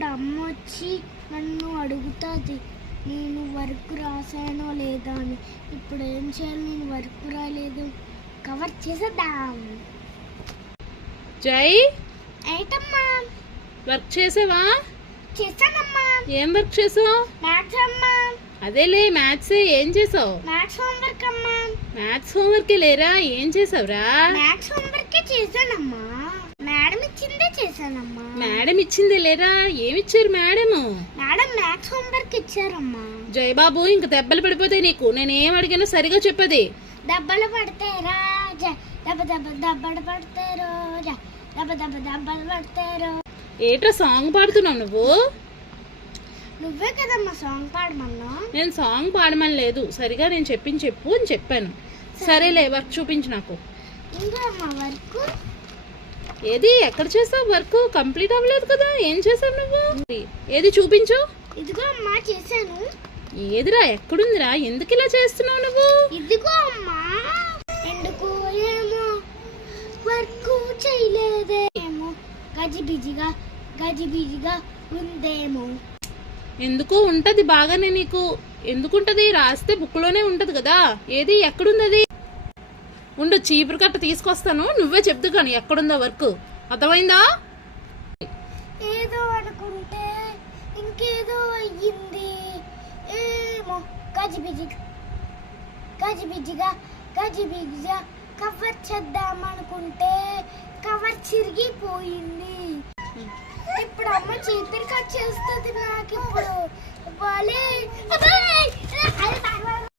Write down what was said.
ఇప్పుడు అమ్మ వచ్చి నన్ను అడుగుతుంది నేను వర్క్ రాశానో లేదా అని. ఇప్పుడు ఏం చేయాలి? నేను వర్క్ రాలేదు. కవర్ చేసేద్దాం. జై. ఏంటమ్మా? వర్క్ చేసావా? చేశానమ్మా. ఏం వర్క్ చేసావు? మ్యాథ్స్ అమ్మా. అదేలే మ్యాథ్స్. ఏం చేసావు? మ్యాథ్స్ హోంవర్క్ అమ్మా. మ్యాథ్స్ హోంవర్క్ లేరా? ఏం చేసావురా? మ్యాథ్స్ హోంవర్క్ చేశానమ్మా. ఇచ్చిందే చేశానమ్మా మేడం ఇచ్చింది లేరా ఏమిచ్చారు మేడం మేడం మ్యాథ్స్ హోంవర్క్ ఇచ్చారమ్మా. జయబాబు ఇంక దెబ్బలు పడిపోతాయి నీకు. నేను ఏం అడిగానో సరిగా చెప్పది. దెబ్బలు పడితే రాజా. దెబ్బ దెబ్బ దెబ్బలు పడితే రోజా. దెబ్బ దెబ్బ దెబ్బలు పడితే రో. ఏట్రా సాంగ్ పాడుతున్నావు నువ్వు? నువ్వే కదమ్మా సాంగ్ పాడమన్నా నేను సాంగ్ పాడమని లేదు. సరిగా నేను చెప్పింది చెప్పు అని చెప్పాను. సరేలే వర్క్ చూపించు నాకు. ఇంకా అమ్మ వర్క్ ఏది? ఎక్కడ చేసావు? వర్క్ కంప్లీట్ అవ్వలేదు కదా. ఏం చేసావు నువ్వు? ఏది చూపించు. ఇదిగో అమ్మా చేశాను. ఏదిరా? ఎక్కడుందిరా? ఎందుకు ఇలా చేస్తున్నావు నువ్వు? ఇదిగో అమ్మా ఎందుకు ఏమో వర్క్ చేయలేదేమో గజిబిజిగా గజిబిజిగా ఉందేమో. ఎందుకో ఉంటది బాగానే నీకు. ఎందుకుంటది? రాస్తే బుక్లోనే ఉంటది కదా. ఏది? ఎక్కడుంది ఉండు చీపురు కట్ట తీసుకొస్తాను. నువ్వే చెప్తు కానీ ఎక్కడుందో వర్క్. అర్థమైందా? ఏదో అనుకుంటే ఇంకేదో అయ్యింది. ఏమో. గజిబిజి గజిబిజిగా గజిబిజిగా కవర్ చేద్దామనుకుంటే కవర్ చిరిగిపోయింది. ఇప్పుడు అమ్మ చీపిరి కట్ చేస్తుంది నాకు ఇప్పుడు